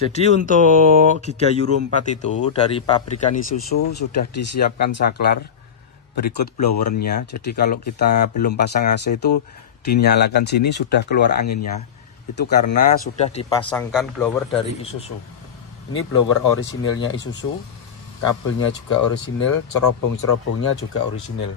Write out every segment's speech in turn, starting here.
Jadi untuk Giga Euro 4 itu dari pabrikan Isuzu sudah disiapkan saklar berikut blowernya. Jadi kalau kita belum pasang AC itu dinyalakan sini sudah keluar anginnya. Itu karena sudah dipasangkan blower dari Isuzu. Ini blower orisinilnya Isuzu, kabelnya juga orisinil, cerobong-cerobongnya juga orisinil.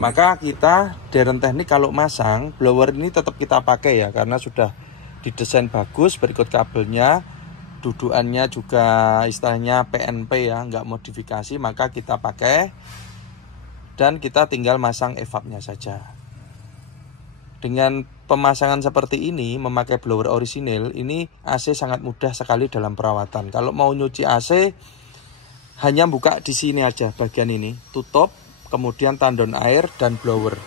Maka kita Deren Teknik kalau masang blower ini tetap kita pakai ya, karena sudah didesain bagus berikut kabelnya. Dudukannya juga istilahnya PNP ya, nggak modifikasi, maka kita pakai dan kita tinggal masang evapnya saja. Dengan pemasangan seperti ini, memakai blower orisinil, ini AC sangat mudah sekali dalam perawatan. Kalau mau nyuci AC, hanya buka di sini aja bagian ini, tutup, kemudian tandon air dan blower.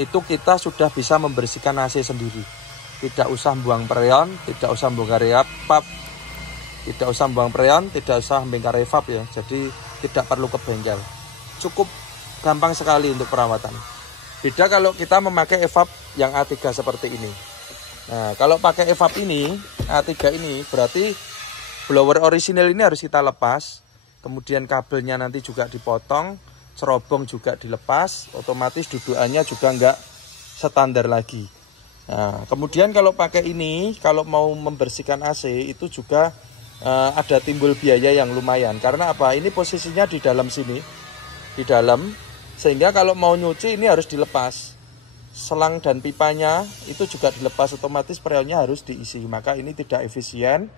Itu kita sudah bisa membersihkan AC sendiri. Tidak usah buang freon, tidak usah bongkar evap, tidak usah buang freon, tidak usah bongkar evap ya. Jadi tidak perlu ke bengkel. Cukup gampang sekali untuk perawatan. Beda kalau kita memakai evap yang A3 seperti ini. Nah, kalau pakai evap ini, A3 ini, berarti blower orisinil ini harus kita lepas. Kemudian kabelnya nanti juga dipotong, cerobong juga dilepas, otomatis dudukannya juga enggak standar lagi. Nah, kemudian kalau pakai ini, kalau mau membersihkan AC itu juga ada timbul biaya yang lumayan. Karena apa? Ini posisinya di dalam sini, di dalam, sehingga kalau mau nyuci ini harus dilepas. Selang dan pipanya itu juga dilepas, otomatis freonnya harus diisi. Maka ini tidak efisien.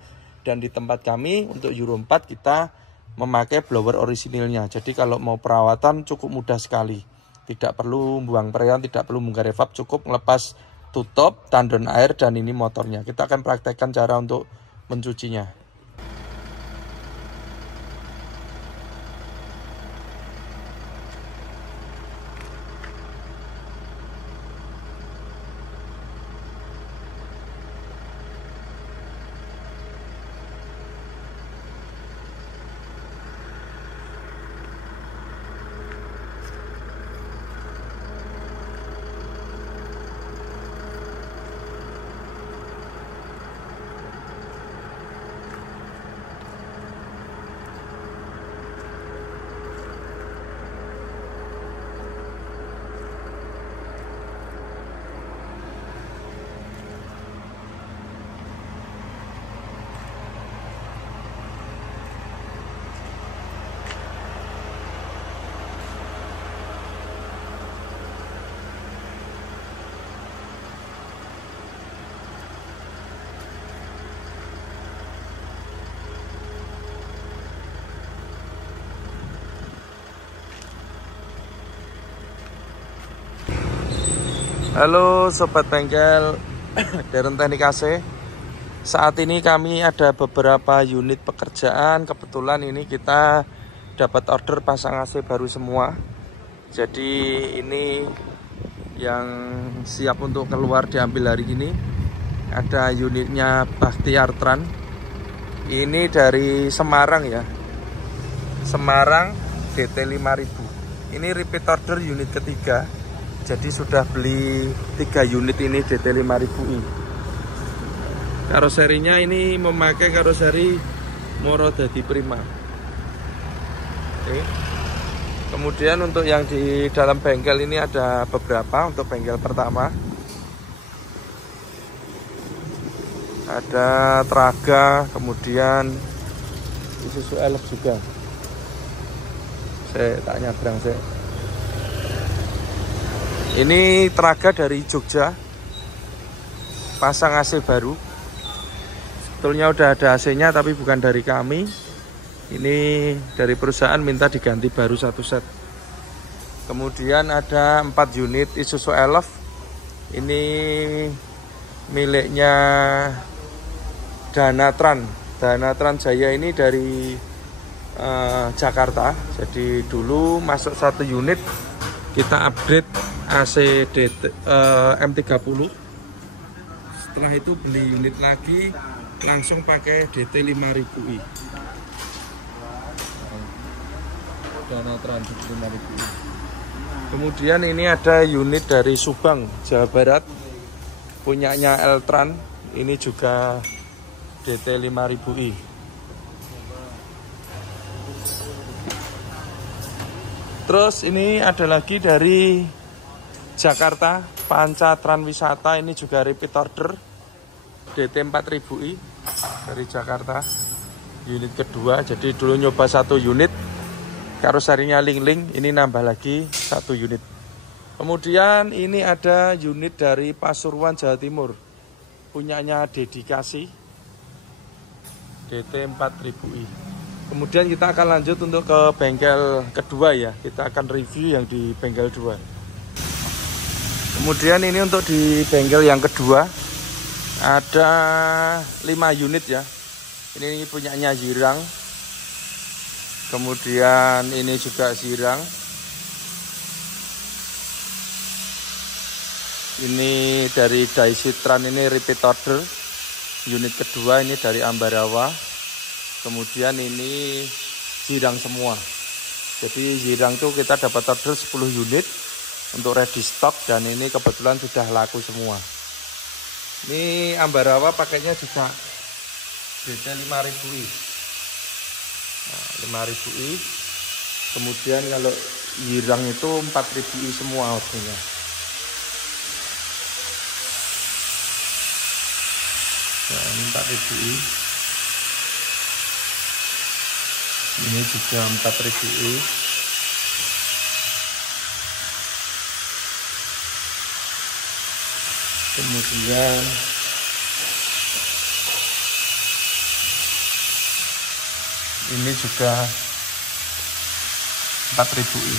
Dan di tempat kami untuk Euro 4 kita memakai blower orisinilnya. Jadi kalau mau perawatan cukup mudah sekali. Tidak perlu buang freon, tidak perlu bongkar evap, cukup melepas tutup, tandon air, dan ini motornya. Kita akan praktekkan cara untuk mencucinya. Halo Sobat Bengkel Deren Teknik AC. Saat ini kami ada beberapa unit pekerjaan. Kebetulan ini kita dapat order pasang AC baru semua. Jadi ini yang siap untuk keluar diambil hari ini. Ada unitnya Bakhtiar Tran. Ini dari Semarang ya, Semarang DT 5000. Ini repeat order unit ketiga. Jadi sudah beli 3 unit ini DT 5000i. Karoserinya ini memakai karoseri Morodadi Prima. Oke. Kemudian untuk yang di dalam bengkel ini ada beberapa. Untuk bengkel pertama ada Traga, kemudian Isuzu Elf juga. Saya tak nyabrang saya. Ini Traga dari Jogja, pasang AC baru. Sebetulnya udah ada AC-nya tapi bukan dari kami. Ini dari perusahaan minta diganti baru 1 set. Kemudian ada 4 unit Isuzu Elf. Ini miliknya Danatran. Danatran Jaya ini dari Jakarta. Jadi dulu masuk 1 unit, kita upgrade AC M30. Setelah itu beli unit lagi, langsung pakai DT 5000i. Danatran 5000i. Kemudian ini ada unit dari Subang, Jawa Barat, punyanya Eltran. Ini juga DT 5000i. Terus ini ada lagi dari Jakarta, Panca Transwisata, ini juga repeat order DT 4000i dari Jakarta, unit kedua. Jadi dulu nyoba 1 unit, karoserinya Ling-Ling, ini nambah lagi 1 unit. Kemudian ini ada unit dari Pasuruan, Jawa Timur, punyanya Dedikasi, DT 4000i. Kemudian kita akan lanjut untuk ke bengkel kedua ya, kita akan review yang di bengkel 2. Kemudian ini untuk di bengkel yang kedua ada 5 unit ya. Ini punyanya Zirang. Kemudian ini juga Zirang. Ini dari Daisitran, ini repeat order. Unit kedua ini dari Ambarawa. Kemudian ini Zirang semua. Jadi Zirang tuh kita dapat order 10 unit untuk ready stock, dan ini kebetulan sudah laku semua. Ini Ambarawa pakainya juga DT 5000i. Nah, 5000i. Kemudian kalau Zirang itu 4000i semua ordernya. Nah, ini 4000i. Ini juga 4000i. Kemudian ini juga 4000i.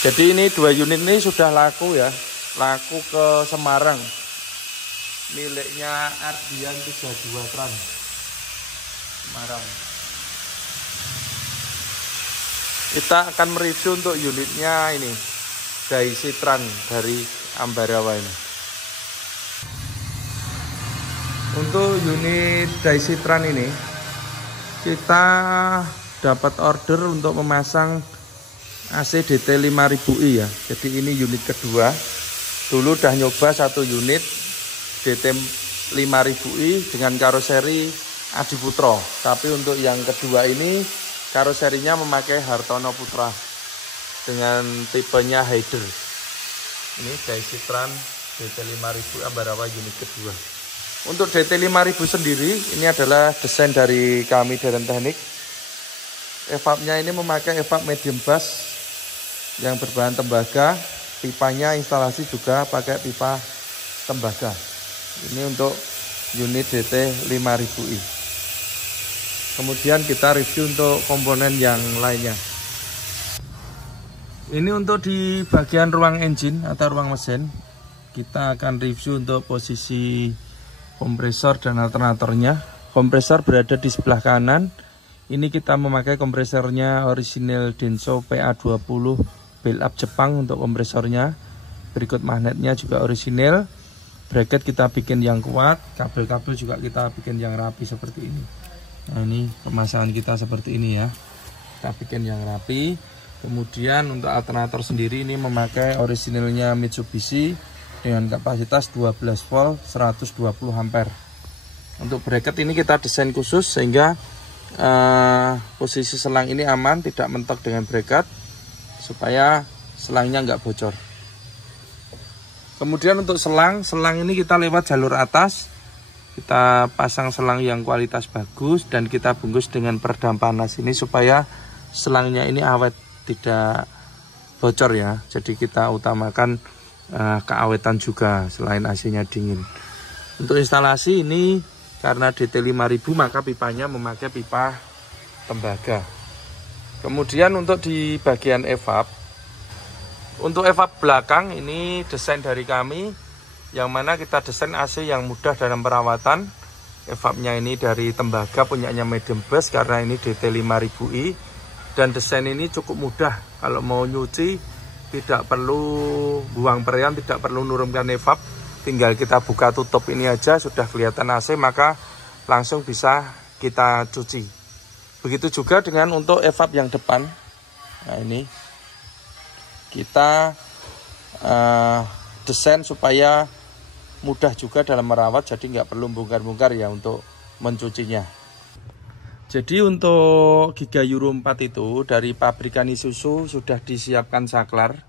Jadi ini 2 unit ini sudah laku ya, laku ke Semarang, miliknya Ardian 32 Trans Semarang. Kita akan mereview untuk unitnya ini Daisitran dari Ambarawa ini. Untuk unit Daisitran ini kita dapat order untuk memasang AC DT 5000i ya. Jadi ini unit kedua. Dulu udah nyoba 1 unit DT 5000i dengan karoseri Adiputro. Tapi untuk yang kedua ini karoserinya memakai Hartono Putra dengan tipenya Haider. Ini Daisitran DT 5000 Ambarawa unit kedua. Untuk DT 5000 sendiri ini adalah desain dari kami Deren Teknik. Evapnya ini memakai evap medium bass yang berbahan tembaga. Pipanya instalasi juga pakai pipa tembaga. Ini untuk unit DT 5000i. Kemudian kita review untuk komponen yang lainnya. Ini untuk di bagian ruang engine atau ruang mesin. Kita akan review untuk posisi kompresor dan alternatornya. Kompresor berada di sebelah kanan. Ini kita memakai kompresornya original Denso PA20 build-up Jepang untuk kompresornya. Berikut magnetnya juga original. Bracket kita bikin yang kuat. Kabel-kabel juga kita bikin yang rapi seperti ini. Nah, ini pemasangan kita seperti ini ya, kita bikin yang rapi. Kemudian untuk alternator sendiri ini memakai originalnya Mitsubishi dengan kapasitas 12 volt 120 ampere. Untuk bracket ini kita desain khusus sehingga posisi selang ini aman, tidak mentok dengan bracket, supaya selangnya nggak bocor. Kemudian untuk selang ini kita lewat jalur atas. Kita pasang selang yang kualitas bagus dan kita bungkus dengan peredam panas ini supaya selangnya ini awet, tidak bocor ya. Jadi kita utamakan keawetan juga selain AC-nya dingin. Untuk instalasi ini karena DT 5000 maka pipanya memakai pipa tembaga. Kemudian untuk di bagian evap, untuk evap belakang ini desain dari kami, yang mana kita desain AC yang mudah dalam perawatan. Evapnya ini dari tembaga, punyanya medium bass karena ini DT 5000i. Dan desain ini cukup mudah. Kalau mau nyuci tidak perlu buang perian, tidak perlu nurunkan evap. Tinggal kita buka tutup ini aja sudah kelihatan AC, maka langsung bisa kita cuci. Begitu juga dengan untuk evap yang depan. Nah ini kita desain supaya mudah juga dalam merawat, jadi nggak perlu bongkar-bongkar ya untuk mencucinya. Jadi untuk Giga Euro 4 itu dari pabrikan Isuzu sudah disiapkan saklar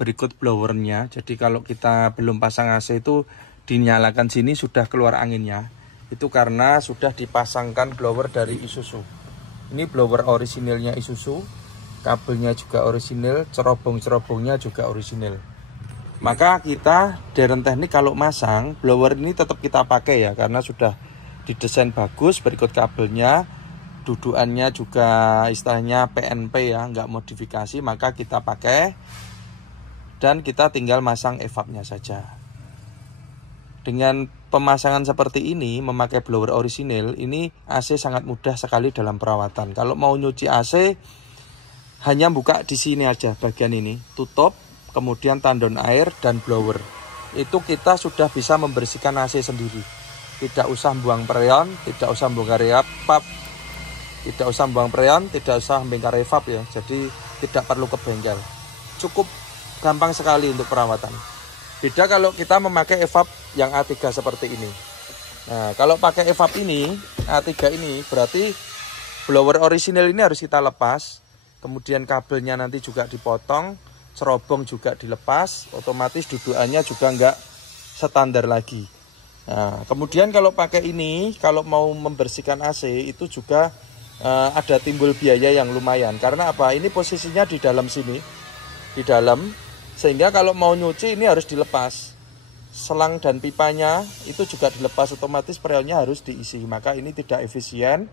berikut blowernya. Jadi kalau kita belum pasang AC itu dinyalakan sini sudah keluar anginnya. Itu karena sudah dipasangkan blower dari Isuzu. Ini blower orisinilnya Isuzu, kabelnya juga orisinil, cerobong-cerobongnya juga orisinil. Maka kita Deren Teknik kalau masang blower ini tetap kita pakai ya, karena sudah didesain bagus berikut kabelnya. Dudukannya juga istilahnya PNP ya, nggak modifikasi, maka kita pakai dan kita tinggal masang evapnya saja. Dengan pemasangan seperti ini, memakai blower orisinil, ini AC sangat mudah sekali dalam perawatan. Kalau mau nyuci AC, hanya buka di sini aja bagian ini, tutup, kemudian tandon air dan blower. Itu kita sudah bisa membersihkan AC sendiri. Tidak usah buang freon, tidak usah bongkar evap, tidak usah buang freon, tidak usah bongkar evap ya. Jadi tidak perlu ke bengkel. Cukup gampang sekali untuk perawatan. Beda kalau kita memakai evap yang A3 seperti ini. Nah, kalau pakai evap ini, A3 ini, berarti blower orisinil ini harus kita lepas. Kemudian kabelnya nanti juga dipotong, cerobong juga dilepas, otomatis dudukannya juga enggak standar lagi. Nah, kemudian kalau pakai ini, kalau mau membersihkan AC itu juga ada timbul biaya yang lumayan. Karena apa? Ini posisinya di dalam sini, di dalam, sehingga kalau mau nyuci ini harus dilepas. Selang dan pipanya itu juga dilepas, otomatis freonnya harus diisi. Maka ini tidak efisien,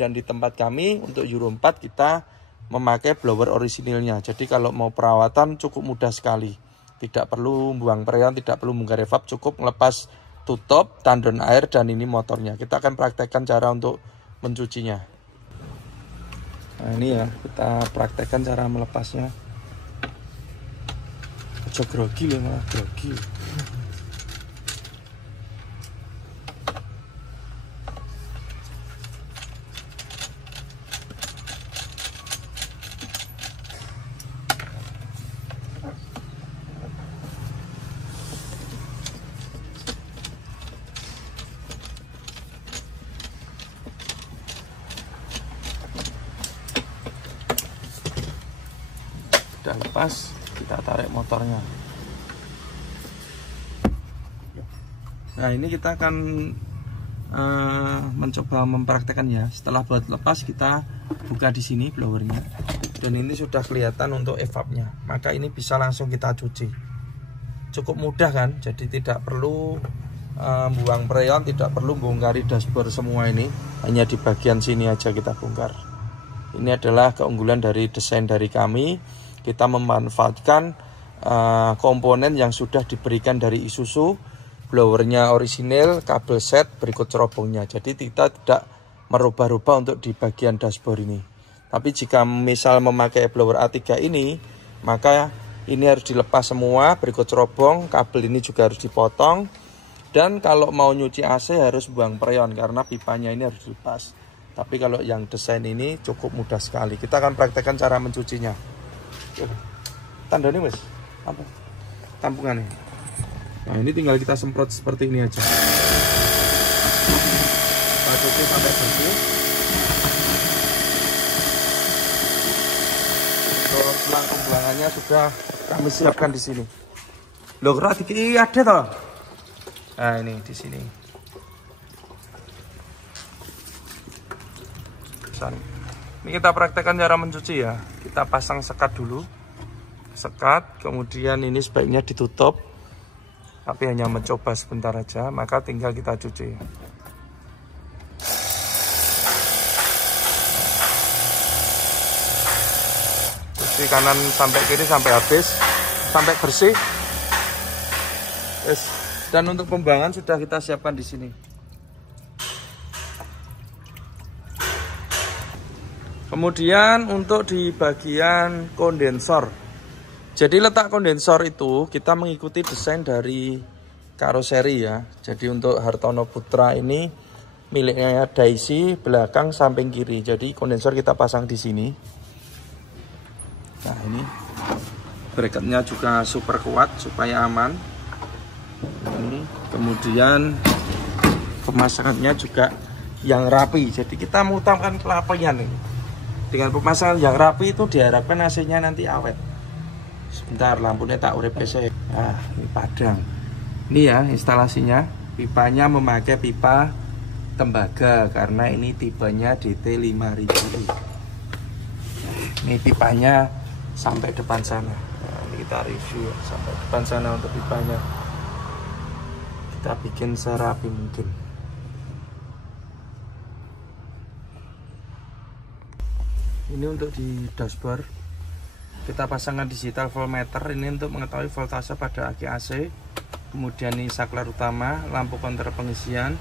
dan di tempat kami untuk Euro 4 kita memakai blower orisinilnya. Jadi kalau mau perawatan cukup mudah sekali. Tidak perlu buang freon, tidak perlu bongkar evap, cukup melepas tutup, tandon air, dan ini motornya. Kita akan praktekkan cara untuk mencucinya. Nah ini ya, kita praktekkan cara melepasnya. Ojo grogi loh, malah grogi. Sudah lepas, kita tarik motornya. Nah ini kita akan mencoba mempraktekkan ya. Setelah buat lepas, kita buka di sini blowernya, dan ini sudah kelihatan untuk evapnya. Maka ini bisa langsung kita cuci. Cukup mudah kan? Jadi tidak perlu buang freon, tidak perlu bongkari dashboard semua ini. Hanya di bagian sini aja kita bongkar. Ini adalah keunggulan dari desain dari kami. Kita memanfaatkan komponen yang sudah diberikan dari Isuzu, blowernya orisinil, kabel set, berikut cerobongnya. Jadi kita tidak merubah-rubah untuk di bagian dashboard ini. Tapi jika misal memakai blower A3 ini, maka ini harus dilepas semua, berikut cerobong, kabel ini juga harus dipotong. Dan kalau mau nyuci AC harus buang freon karena pipanya ini harus dilepas. Tapi kalau yang desain ini cukup mudah sekali. Kita akan praktekkan cara mencucinya. Tandanya wes apa? Tampungannya. Nah ini tinggal kita semprot seperti ini aja. Kita cuci sampai bersih. Terus selang pembuangannya sudah kami siapkan di sini. Loh kira ada toh? Nah ini di sini. Ini kita praktekkan cara mencuci ya. Kita pasang sekat dulu. Sekat, kemudian ini sebaiknya ditutup. Tapi hanya mencoba sebentar aja, maka tinggal kita cuci. Cuci kanan sampai kiri sampai habis, sampai bersih. Yes. Dan untuk pembuangan sudah kita siapkan di sini. Kemudian untuk di bagian kondensor. Jadi letak kondensor itu kita mengikuti desain dari karoseri ya. Jadi untuk Hartono Putra ini miliknya Daisy, belakang samping kiri. Jadi kondensor kita pasang di sini. Nah ini bracketnya juga super kuat supaya aman. Ini kemudian pemasangannya juga yang rapi. Jadi kita mengutamakan kerapian ini. Dengan pemasangan yang rapi itu diharapkan AC-nya nanti awet. Sebentar, lampunya tak urip PC. Nah, ini padang. Ini ya instalasinya. Pipanya memakai pipa tembaga karena ini tipenya DT5000. Ini pipanya sampai depan sana. Nah, ini kita review ya, sampai depan sana untuk pipanya. Kita bikin serapi mungkin. Ini untuk di dashboard. Kita pasangkan digital voltmeter ini untuk mengetahui voltase pada aki AC. Kemudian ini saklar utama, lampu konter pengisian,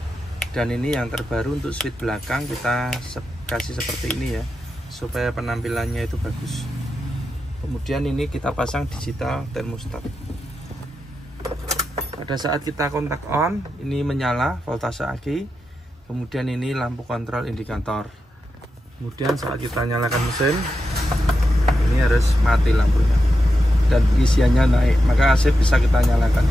dan ini yang terbaru untuk switch belakang kita kasih seperti ini ya, supaya penampilannya itu bagus. Kemudian ini kita pasang digital thermostat. Pada saat kita kontak on, ini menyala voltase aki. Kemudian ini lampu kontrol indikator. Kemudian saat kita nyalakan mesin, ini harus mati lampunya dan isiannya naik, maka AC bisa kita nyalakan.